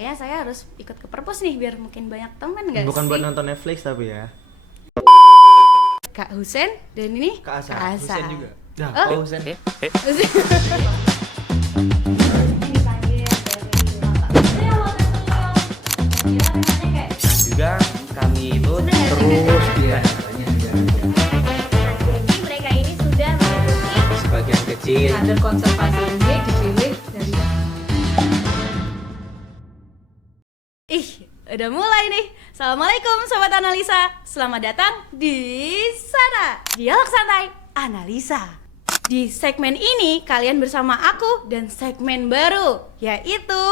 kayaknya saya harus ikut ke perpus nih biar makin banyak teman nggak sih? Bukan buat nonton Netflix tapi ya. Kak Husen dan ini Kak Asa. Husen juga. Nah, Oh. Kak Husen. Juga kami itu terus Jadi mereka ini sudah mengikuti sebagian kecil Kader konservasi ini dipilih dari udah mulai nih. Assalamualaikum Sobat Analisa. Selamat datang di sana. Dialog Santai Analisa. Di segmen ini kalian bersama aku dan segmen baru, yaitu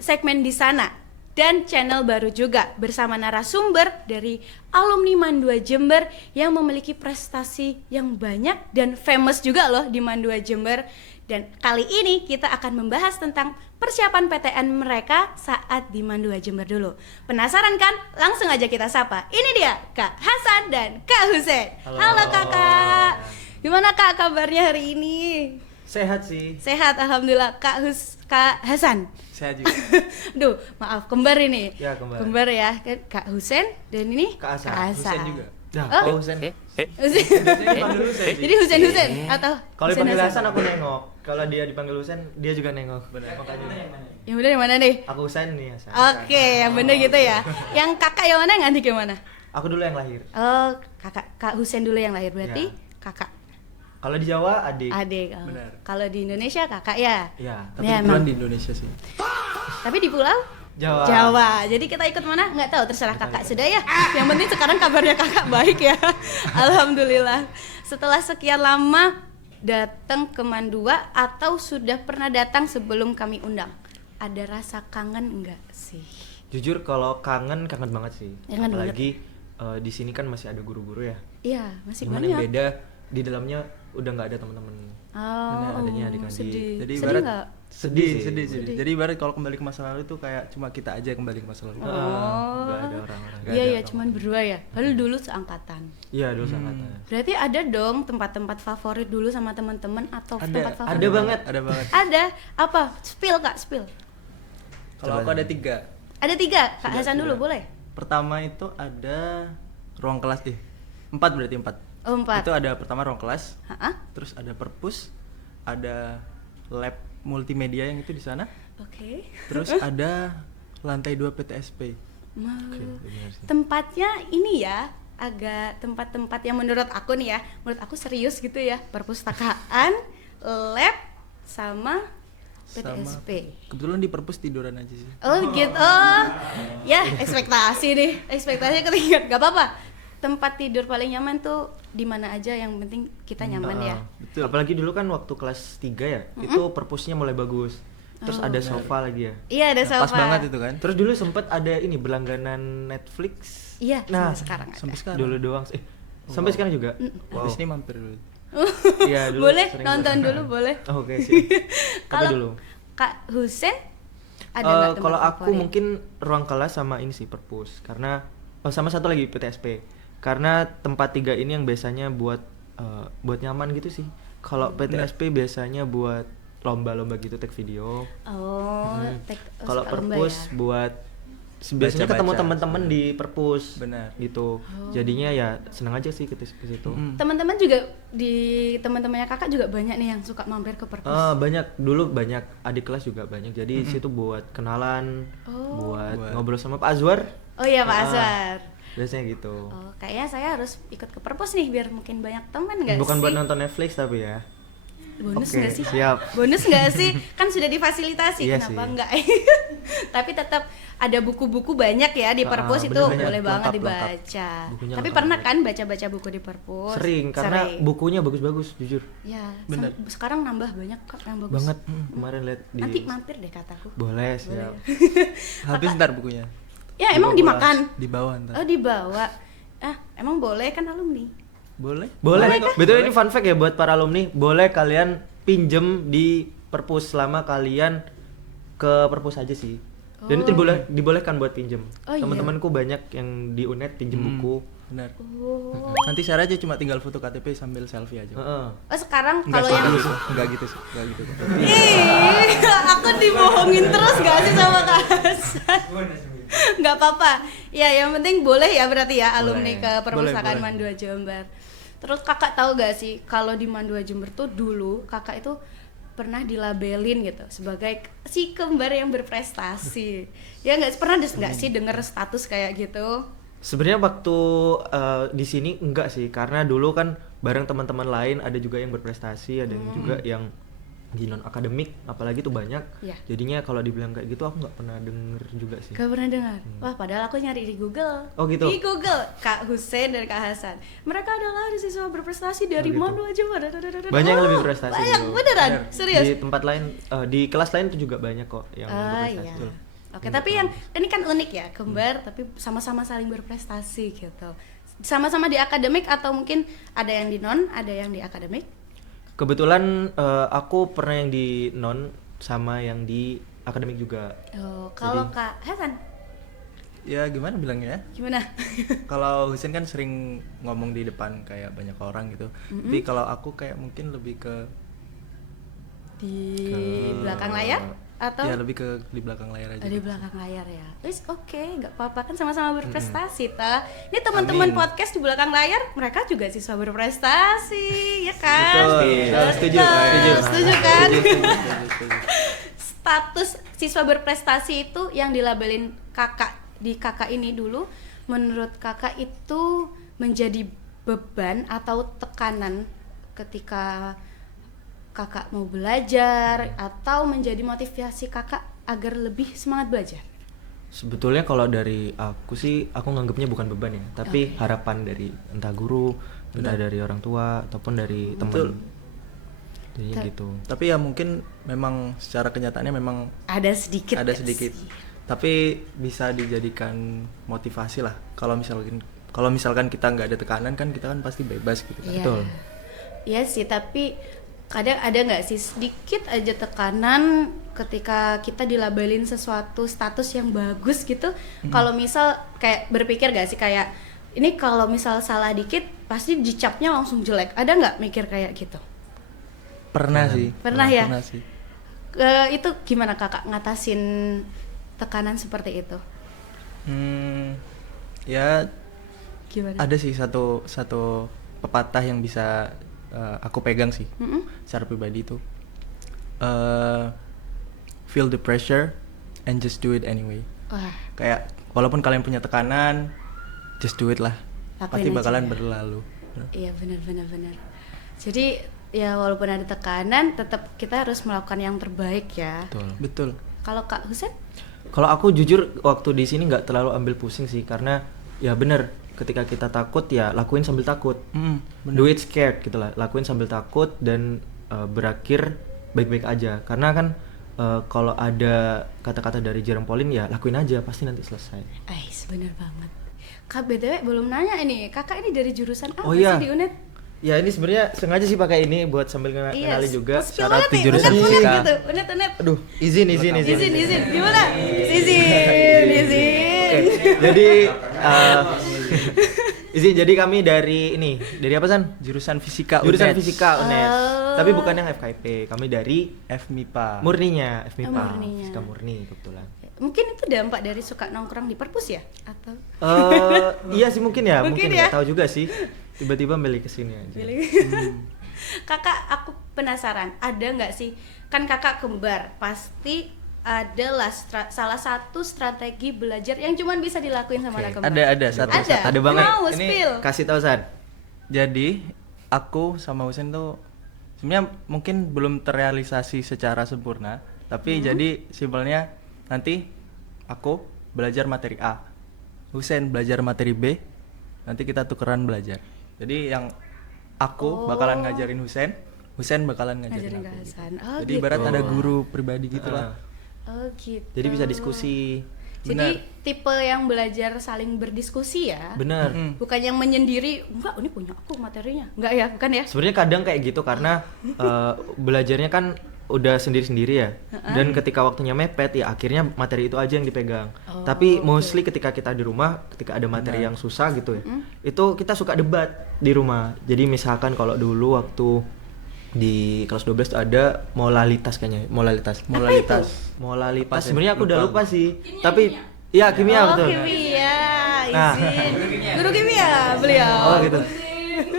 segmen di sana. Dan channel baru juga bersama narasumber dari alumni Mandua Jember yang memiliki prestasi yang banyak dan famous juga loh di Mandua Jember. Dan kali ini kita akan membahas tentang persiapan PTN mereka saat di Mandua Jember dulu. Penasaran kan? Langsung aja kita sapa. Ini dia Kak Hasan dan Kak Husen. Halo Kakak. Gimana Kak kabarnya hari ini? Sehat sih. Sehat, alhamdulillah. Kak Hasan. Sehat juga. Duh, maaf, kembar ini. Ya, kembar. Kembar ya. Kak Husen dan ini Kak Asa. Husen juga. Nah, Oh. Kak Husen. Husen. Dipanggil Husen sih. Jadi Husen atau Kalau Husen dipanggil Hasan aku nengok. Kalau dia dipanggil Husen, dia juga nengok. Benar. Makanya. Yang bener yang mana nih? Aku Husen nih Hasan. Oke, yang bener gitu ya. Yang kakak yang mana, yang adik yang mana? Aku dulu yang lahir. Oh, Kak Husen dulu yang lahir berarti Ya. kakak. Kalau di Jawa adik. Adik. Oh. Benar. Kalau di Indonesia kakak ya. Iya. Tapi Ya, kebetulan emang. di Indonesia sih. Tapi di pulau Jawa. Jawa. Jadi kita ikut mana? Nggak tahu, terserah kakak. Sudah ya. Yang penting sekarang kabarnya kakak baik ya. Alhamdulillah. Setelah sekian lama datang ke Mandua atau sudah pernah datang sebelum kami undang? Ada rasa kangen enggak sih? Jujur kalau kangen banget sih. Kangen Apalagi di sini kan masih ada guru-guru ya. Iya, masih Cuman yang banyak. beda di dalamnya udah nggak ada teman-teman. Oh, adanya adik-adik. sedih. Jadi sedih ibarat nggak? Sedih sih. sedih. Jadi ibarat kalau kembali ke masa lalu tuh kayak cuma kita aja yang kembali ke masa lalu. Nggak ada orang-orang. Nggak Iya ada ya, cuman berdua ya. Padahal dulu seangkatan. Iya dulu sangat. Berarti ada dong tempat-tempat favorit dulu sama teman-teman atau tempat favorit? Ada banget. Ada banget. Ada. Apa? Spill Kak, spill. Kalau aku ada 3. Ada 3. Kak Sudah, Hasan dulu sudah. boleh? Pertama itu ada ruang kelas 4 berarti 4. Oh, 4. Itu ada pertama ruang kelas, Hah? terus ada perpus, ada lab multimedia yang itu di sana, Oke. terus ada lantai 2 PTSP. Tempatnya ini ya, agak tempat-tempat yang menurut aku nih ya, menurut aku serius gitu ya. Perpustakaan, lab, sama PTSP. Kebetulan di perpus tiduran aja sih. Oh gitu. Oh. Ya, ekspektasi nih. Ekspektasinya ketinggian. Gak apa-apa. Tempat tidur paling nyaman tuh di mana aja, yang penting kita nyaman ya. Betul. Apalagi dulu kan waktu kelas 3 ya, itu perpusnya mulai bagus. Terus ada sofa lagi ya. Iya, ada sofa. Pas banget itu kan. Terus dulu sempet ada ini berlangganan Netflix. Iya, Nah, sampai sekarang ada. Sampai sekarang. Dulu doang. Sampai sekarang juga. Wow. Habis ini mampir dulu. Iya, dulu Boleh sering nonton banget. dulu, boleh. Oh, oke sih. Tapi Kalau dulu. Kak Husen ada nggak tempat kalau aku favorit? mungkin ruang kelas sama ini sih perpus, karena sama satu lagi PTSP. Karena tempat 3 ini yang biasanya buat nyaman gitu sih. Kalau PTSP biasanya buat lomba-lomba gitu, take video. Oh, Kalau suka lomba perpus ya? buat biasanya ketemu Baca-baca. teman-teman di perpus. Benar. Gitu. Jadinya ya seneng aja sih ke situ. Teman-teman juga di teman-temannya kakak juga banyak nih yang suka mampir ke perpus. Banyak dulu, banyak adik kelas juga banyak. Jadi situ buat kenalan, buat ngobrol sama Pak Azwar. Oh iya Pak Azwar. Biasanya gitu. Oh, kayaknya saya harus ikut ke perpus nih biar mungkin banyak teman nggak sih? Bukan buat nonton Netflix tapi ya. Bonus Oke, nggak sih? siap. Bonus nggak sih? Kan sudah difasilitasi, Iya kenapa sih. enggak? Tapi tetap ada buku-buku banyak ya di perpus, itu bener-bener. boleh banget Lengkap, dibaca. Bukunya Tapi lengkap pernah banget. kan baca-baca buku di perpus? Sering karena bukunya bagus-bagus jujur. Ya, Bener. sekarang nambah banyak kok yang bagus. Banget. Kemarin lihat di Nanti mampir deh kataku. Boleh, siap. Habis ntar bukunya. Ya emang dimakan. Di bawah ntar. Oh dibawa. Emang boleh kan alumni? Boleh? Boleh. Betul, ini fun fact ya buat para alumni. Boleh kalian pinjem di perpus selama kalian ke perpus aja sih. Dan itu dibolehkan buat pinjem. Oh, iya. Teman-temanku banyak yang di UNED pinjem buku. Benar. Oh. Nanti syarat aja cuma tinggal foto KTP sambil selfie aja. Heeh. Oh sekarang Enggak kalau sih, yang enggak gitu sih. Ih, aku dibohongin terus gak sih sama Kak Hasan? Nggak apa-apa. Ya, yang penting boleh ya berarti ya alumni Boleh. ke Perpustakaan Boleh. Mandua Jember. Terus kakak tahu gak sih kalau di Mandua Jember tuh dulu kakak itu pernah dilabelin gitu sebagai si kembar yang berprestasi. Ya nggak pernah nggak sih denger status kayak gitu? Sebenarnya waktu di sini enggak sih, karena dulu kan bareng teman-teman lain ada juga yang berprestasi, ada yang juga yang di non akademik, apalagi tuh banyak. Iya. Jadinya kalau dibilang kayak gitu aku nggak pernah denger juga sih. Gak pernah dengar. Wah, padahal aku nyari di Google. Oh, gitu? Di Google, Kak Hussein dan Kak Hasan. Mereka adalah siswa berprestasi dari gitu. Mandua Jember. Banyak yang Oh, lebih berprestasi Banyak, dulu. beneran? Bener. Serius? Di tempat lain, di kelas lain tuh juga banyak kok yang Ah berprestasi. iya. Betul. Oke, tapi yang ini kan unik ya, kembar tapi sama-sama saling berprestasi gitu. Sama-sama di akademik atau mungkin ada yang di non, ada yang di akademik? Kebetulan aku pernah yang di non sama yang di akademik juga. Oh, kalau Jadi- Kak Hasan Ya gimana bilangnya ya? gimana? Kalau Husin kan sering ngomong di depan kayak banyak orang gitu. Tapi kalau aku kayak mungkin lebih ke Di belakang layar atau ya lebih ke di belakang layar aja. di belakang layar ya. Wis oke, nggak apa-apa kan sama-sama berprestasi ta. Ini teman-teman Amin. podcast di belakang layar, mereka juga siswa berprestasi, ya kan? Betul. Setuju, Betul. setuju. Setuju kan? Setuju. Status siswa berprestasi itu yang dilabelin kakak di kakak ini dulu, menurut kakak itu menjadi beban atau tekanan ketika kakak mau belajar atau menjadi motivasi kakak agar lebih semangat belajar? Sebetulnya kalau dari aku sih, aku nganggapnya bukan beban ya, tapi harapan dari entah guru, entah dari orang tua ataupun dari Betul. teman. Jadinya gitu. Tapi ya mungkin memang secara kenyataannya memang Ada sedikit. ada nggak sedikit. sih? Tapi bisa dijadikan motivasi lah. Kalau misalkan kita nggak ada tekanan kan kita kan pasti bebas gitu kan. Iya. Betul. Iya sih, tapi kadang ada nggak sih sedikit aja tekanan ketika kita dilabelin sesuatu status yang bagus gitu. Kalau misal kayak berpikir gak sih kayak ini kalau misal salah dikit pasti dicapnya langsung jelek. Ada nggak mikir kayak gitu? Pernah sih. Pernah ya? Pernah sih. Itu gimana kakak ngatasin tekanan seperti itu? Ya Gimana? ada sih satu pepatah yang bisa aku pegang sih Mm-mm. secara pribadi itu feel the pressure and just do it anyway. Wah, Kayak walaupun kalian punya tekanan, just do it lah. Lakuin Pasti aja bakalan ya. berlalu. iya benar. Jadi ya walaupun ada tekanan, tetap kita harus melakukan yang terbaik ya. Betul. Betul. Kalau Kak Husen? Kalau aku jujur waktu di sini nggak terlalu ambil pusing sih, karena ya bener, ketika kita takut ya lakuin sambil takut. Bener. Do it scared gitu lah, lakuin sambil takut dan berakhir baik-baik aja. Karena kan kalau ada kata-kata dari Jerome Pauline ya lakuin aja, pasti nanti selesai. Ais, bener banget. Kak BTW belum nanya ini, kakak ini dari jurusan apa Oh iya. sih di UNED? Ya ini sebenarnya sengaja sih pakai ini buat sambil kenali juga. Spill Syarat banget nih, jurusan UNED fisika. gitu, UNED. Aduh, izin. Izin, gimana? Izin. Oke, jadi izin, jadi kami dari apa San? Jurusan fisika Jurusan UNED. fisika UNED. Oh. Tapi bukan yang FKIP, kami dari FMIPA. murninya, FMIPA, murninya. fisika murni kebetulan. Mungkin itu dampak dari suka nongkrong di perpus ya? Atau Iya sih mungkin ya, Mungkin mungkin ya. nggak tahu juga sih. Tiba-tiba milih kesini aja. Kakak, aku penasaran, ada nggak sih, kan kakak kembar, pasti adalah salah satu strategi belajar yang cuman bisa dilakuin sama anak kembar. Ada satu. Ada? Ada banget. Mau Ini spill? Kasih tahu San. Jadi aku sama Husen tuh sebenarnya mungkin belum terrealisasi secara sempurna, tapi jadi simpelnya nanti aku belajar materi A, Husen belajar materi B, nanti kita tukeran belajar. Jadi yang aku bakalan ngajarin Husen, Husen bakalan ngajarin Ngajarin Kak aku. Hasan. Oh, Jadi gitu. ibarat ada guru pribadi gitu Ah. lah. Oh gitu. Jadi bisa diskusi. Jadi Benar. tipe yang belajar saling berdiskusi ya. Bener. Bukan yang menyendiri, enggak ini punya aku materinya. Enggak ya, bukan ya? Sebenarnya kadang kayak gitu karena belajarnya kan udah sendiri-sendiri ya. Dan ketika waktunya mepet ya akhirnya materi itu aja yang dipegang. Oh, Tapi mostly ketika kita di rumah, ketika ada materi yang susah gitu ya, itu kita suka debat di rumah. Jadi misalkan kalau dulu waktu di kelas 12 tuh ada molalitas kayaknya, molalitas. Apa sih? Sebenarnya aku udah Lupa. lupa sih. Tapi iya kimia Oh, betul. kimia, Nah. izin. Guru kimia beliau. Oh gitu.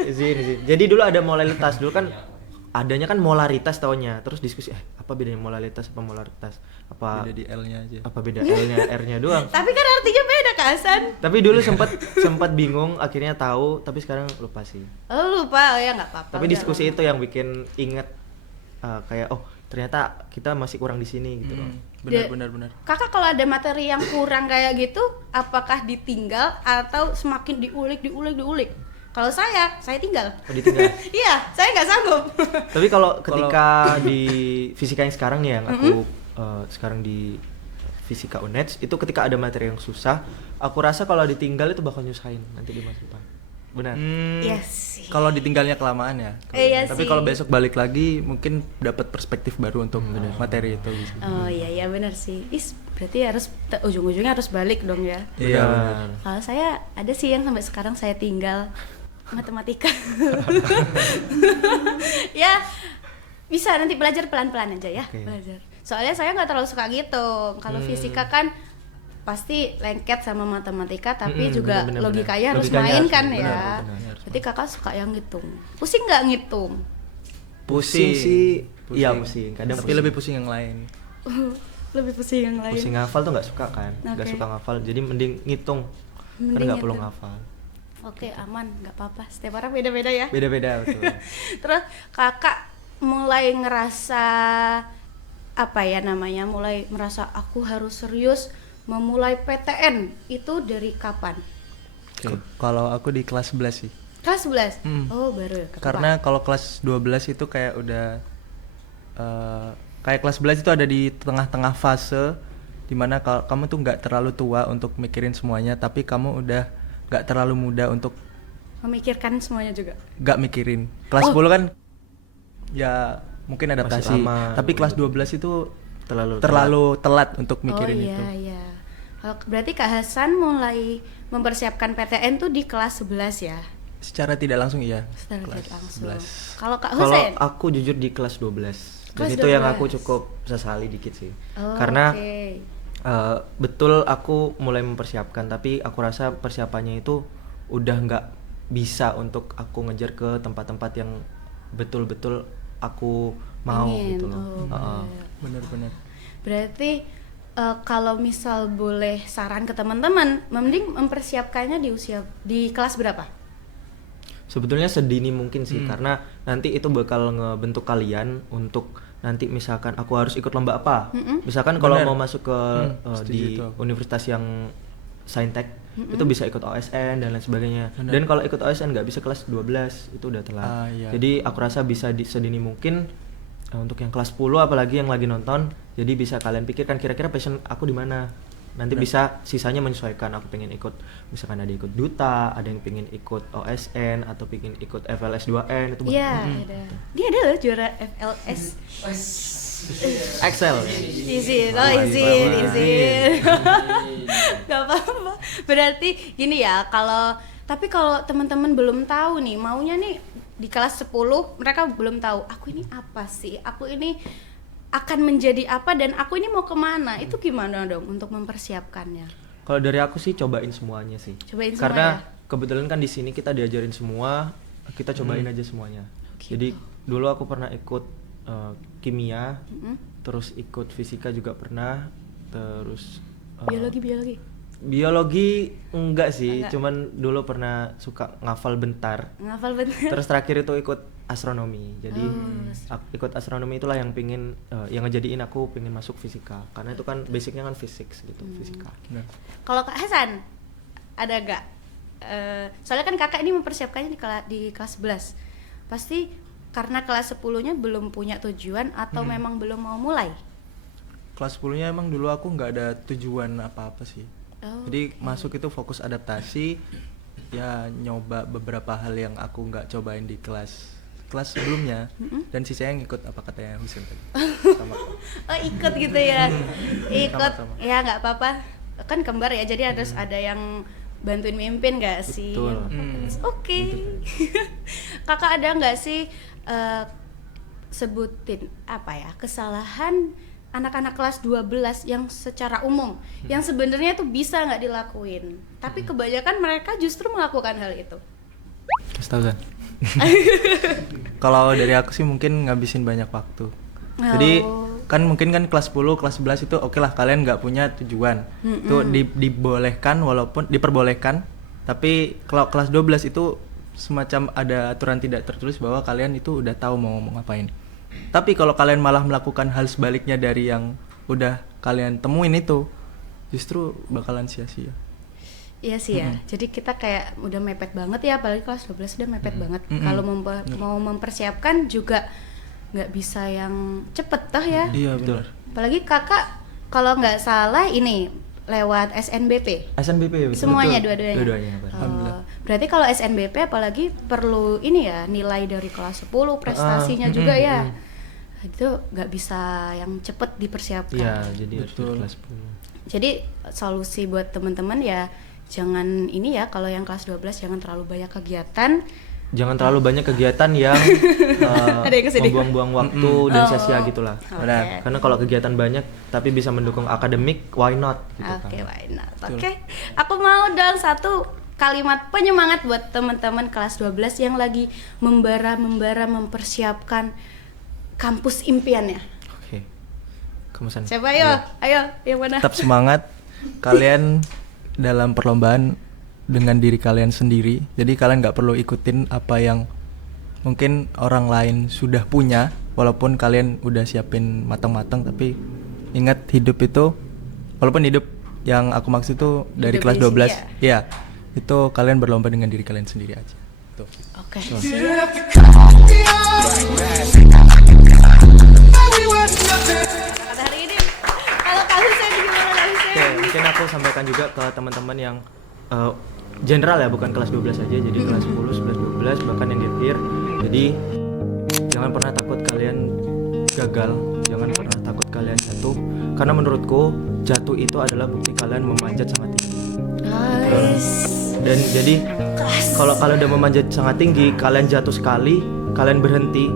Izin. Jadi dulu ada molalitas, dulu kan adanya kan molaritas taunya. Terus diskusi apa bedanya molalitas apa molaritas? Apa Beda di L-nya aja. apa beda L-nya R-nya doang. Tapi kan artinya beda Kak Hasan. Tapi dulu sempat bingung, akhirnya tahu, tapi sekarang lupa sih. Oh, lupa, oh ya nggak apa-apa. Tapi udah diskusi lama. itu yang bikin inget kayak ternyata kita masih kurang di sini gitu loh. Benar. Kakak kalau ada materi yang kurang kayak gitu, apakah ditinggal atau semakin diulik? Kalau saya tinggal. Oh, ditinggal. Iya, saya nggak sanggup. Tapi kalau ketika di fisika yang sekarang nih yang aku sekarang di fisika UNED itu ketika ada materi yang susah, aku rasa kalau ditinggal itu bakal nyusahin nanti di masa depan. Benar. Yes sih. Kalau ditinggalnya kelamaan ya. Iya Tapi sih. kalau besok balik lagi mungkin dapat perspektif baru untuk materi itu. Oh iya benar sih. Berarti harus ujung-ujungnya harus balik dong ya. Iya. Benar. Kalau saya ada sih yang sampai sekarang saya tinggal matematika. Ya bisa nanti belajar pelan-pelan aja ya. Oke. Belajar. Soalnya saya nggak terlalu suka gitu. Kalau fisika kan pasti lengket sama matematika, tapi juga bener, logikanya harus Logikanya main harus kan bener, ya. bener. Berarti kakak suka yang ngitung. Pusing nggak ngitung? Pusing sih. Iya pusing. Kadang Tapi lebih pusing yang lain. Lebih pusing yang lain. pusing ngafal tuh nggak suka kan, nggak Oke. suka ngafal. Jadi mending ngitung. Karena Mending nggak perlu ngitung. ngafal. Oke aman, nggak apa-apa. Setiap orang beda-beda ya. Beda-beda betul. Terus kakak mulai ngerasa apa ya namanya, mulai merasa aku harus serius memulai PTN itu dari kapan? Kalau aku di kelas 11 sih. Kelas 11? Hmm. Oh baru ya? Karena kalau kelas 12 itu kayak udah kayak kelas 11 itu ada di tengah-tengah fase dimana kamu tuh nggak terlalu tua untuk mikirin semuanya, tapi kamu udah nggak terlalu muda untuk Memikirkan semuanya juga? nggak mikirin. Kelas 10 kan ya mungkin adaptasi, lama, tapi kelas 12 itu terlalu telat untuk mikirin oh itu. iya. Kalau berarti Kak Hasan mulai mempersiapkan PTN tuh di kelas 11 ya? Secara tidak langsung iya. Secara Kelas tidak langsung. 11. Kalau Kak Kalau Husein? aku jujur di kelas 12. Dan Kelas itu yang 12. aku cukup sesali dikit sih. Oh, Karena oke. betul aku mulai mempersiapkan, tapi aku rasa persiapannya itu udah nggak bisa untuk aku ngejar ke tempat-tempat yang betul-betul aku mau Pengen, gitu loh. oh, Bener-bener. Berarti kalau misal boleh saran ke teman-teman, mending mempersiapkannya di kelas berapa? Sebetulnya sedini mungkin sih, karena nanti itu bakal ngebentuk kalian untuk nanti misalkan aku harus ikut lomba apa. Misalkan kalau Bener. mau masuk ke setuju di itu aku. universitas yang saintek itu bisa ikut OSN dan lain sebagainya. Bener. Dan kalau ikut OSN nggak bisa kelas 12 itu udah telat. Iya. Jadi aku rasa bisa sedini mungkin untuk yang kelas 10 apalagi yang lagi nonton, jadi bisa kalian pikirkan kira-kira passion aku di mana. Nanti bisa sisanya menyesuaikan. Aku pengen ikut, misalkan ada ikut duta, ada yang pengen ikut OSN atau pengen ikut FLS 2N itu. Iya, ada. Dia ada loh juara FLS. Excel. Izin, izin. Gak apa-apa. Berarti gini ya, tapi kalau teman-teman belum tahu nih, maunya nih di kelas 10 mereka belum tahu, aku ini apa sih? Aku ini akan menjadi apa dan aku ini mau kemana? Itu gimana dong untuk mempersiapkannya? Kalau dari aku sih cobain semuanya sih. Cobain semua Karena ya? kebetulan kan di sini kita diajarin semua, kita cobain aja semuanya. Jadi dulu aku pernah ikut kimia, terus ikut fisika juga pernah, terus biologi enggak sih, Enggak. cuman dulu pernah suka ngafal bentar. Ngafal bener. Terus terakhir itu ikut astronomi. Jadi ikut astronomi itulah yang pingin yang ngejadiin aku pengen masuk fisika. Karena itu kan basicnya kan fisik gitu, fisika. Bener. Kalau Kak Hasan ada gak? Soalnya kan kakak ini mempersiapkannya di kelas 11. Pasti karena kelas 10-nya belum punya tujuan atau memang belum mau mulai? Kelas 10-nya emang dulu aku nggak ada tujuan apa-apa sih. Oh, Jadi masuk itu fokus adaptasi, ya nyoba beberapa hal yang aku nggak cobain di kelas sebelumnya, dan sisanya ngikut apa katanya Husin tadi. Sama. Oh ikut gitu ya? Ikut, Sama-sama. ya nggak apa-apa. Kan kembar ya, jadi harus ada yang bantuin mimpin gak sih? Betul. Oke. Kakak ada nggak sih sebutin apa ya, kesalahan anak-anak kelas 12 yang secara umum yang sebenarnya itu bisa nggak dilakuin, tapi kebanyakan mereka justru melakukan hal itu. Kasih tau Zan. Kalau dari aku sih mungkin ngabisin banyak waktu. Jadi kan mungkin kan kelas 10, kelas 11 itu oke lah kalian nggak punya tujuan. Itu dibolehkan walaupun diperbolehkan. Tapi kalau kelas 12 itu semacam ada aturan tidak tertulis bahwa kalian itu udah tahu mau ngomong ngapain. Tapi kalau kalian malah melakukan hal sebaliknya dari yang udah kalian temuin itu, justru bakalan sia-sia. Iya sih ya. Jadi kita kayak udah mepet banget ya, apalagi kelas 12 udah mepet banget. Kalau mau mempersiapkan juga nggak bisa yang cepet toh ya. Iya benar. Apalagi kakak kalau nggak salah ini lewat SNBP. SNBP ya, betul. Semuanya Betul. dua-duanya. Dua-duanya, Pak. Alhamdulillah. Berarti kalau SNBP apalagi perlu ini ya, nilai dari kelas 10, prestasinya juga ya. Itu nggak bisa yang cepet dipersiapkan. Iya, jadi harus Betul. dari kelas 10. Jadi solusi buat teman-teman ya, jangan ini ya, kalau yang kelas 12 jangan terlalu banyak kegiatan. Jangan terlalu banyak kegiatan yang Ada yang kesedih. membuang-buang waktu dan sia-sia gitulah. Oke. Karena kalau kegiatan banyak tapi bisa mendukung akademik, why not? Gitu Oke, kan. why not? Oke. Aku mau dong satu kalimat penyemangat buat teman-teman kelas 12 yang lagi membara mempersiapkan kampus impiannya. Oke. Kemusan. Siapa ayo? Ayo, yang mana? Tetap semangat. Kalian dalam perlombaan dengan diri kalian sendiri. Jadi kalian nggak perlu ikutin apa yang mungkin orang lain sudah punya, walaupun kalian udah siapin matang-matang. Tapi ingat, hidup itu, walaupun hidup yang aku maksud itu dari Hidup kelas di 12, sini ya itu kalian berlomba dengan diri kalian sendiri aja. Tuh. Oke. Pada hari ini, kalau Kak Husein gimana Kak Husein? Oke, mungkin aku sampaikan juga ke teman-teman yang general ya, bukan kelas 12 aja, jadi kelas 10, 11, 12, bahkan yang gap year. Jadi jangan pernah takut kalian gagal, jangan pernah takut kalian jatuh, karena menurutku jatuh itu adalah bukti kalian memanjat sangat tinggi. Guys. Dan jadi kalau kalian udah memanjat sangat tinggi, kalian jatuh sekali, kalian berhenti,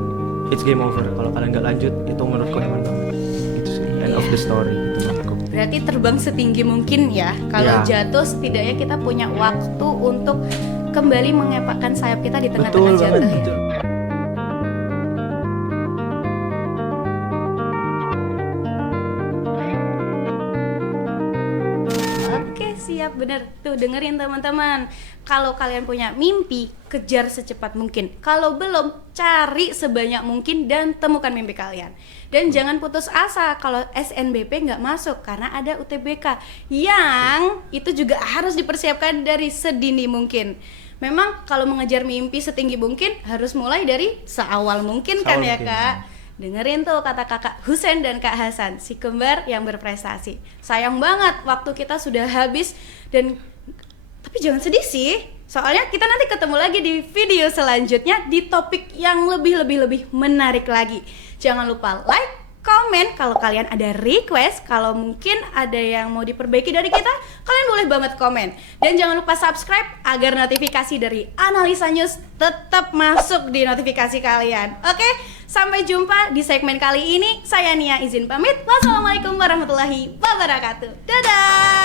it's game over. Kalau kalian nggak lanjut, itu menurutku aman banget. Itu sih end of the story gitu menurutku. Berarti terbang setinggi mungkin ya. Kalau Ya. jatuh setidaknya kita punya waktu untuk kembali mengepakkan sayap kita di Betul tengah-tengah banget, jatuh ya. betul. Oke, siap, bener. Tuh dengerin teman-teman. Kalau kalian punya mimpi, kejar secepat mungkin. Kalau belum, cari sebanyak mungkin dan temukan mimpi kalian. Dan jangan putus asa kalau SNBP nggak masuk karena ada UTBK yang itu juga harus dipersiapkan dari sedini mungkin. Memang kalau mengejar mimpi setinggi mungkin harus mulai dari seawal mungkin kan Seawal ya mungkin, Kak. Dengerin tuh kata kakak Husein dan Kak Hasan, si kembar yang berprestasi. Sayang banget waktu kita sudah habis dan tapi jangan sedih sih. Soalnya kita nanti ketemu lagi di video selanjutnya di topik yang lebih menarik lagi. Jangan lupa like, komen kalau kalian ada request, kalau mungkin ada yang mau diperbaiki dari kita, kalian boleh banget komen. Dan jangan lupa subscribe agar notifikasi dari Analisa News tetap masuk di notifikasi kalian. Oke, sampai jumpa di segmen kali ini. Saya Nia izin pamit. Wassalamualaikum warahmatullahi wabarakatuh. Dadah.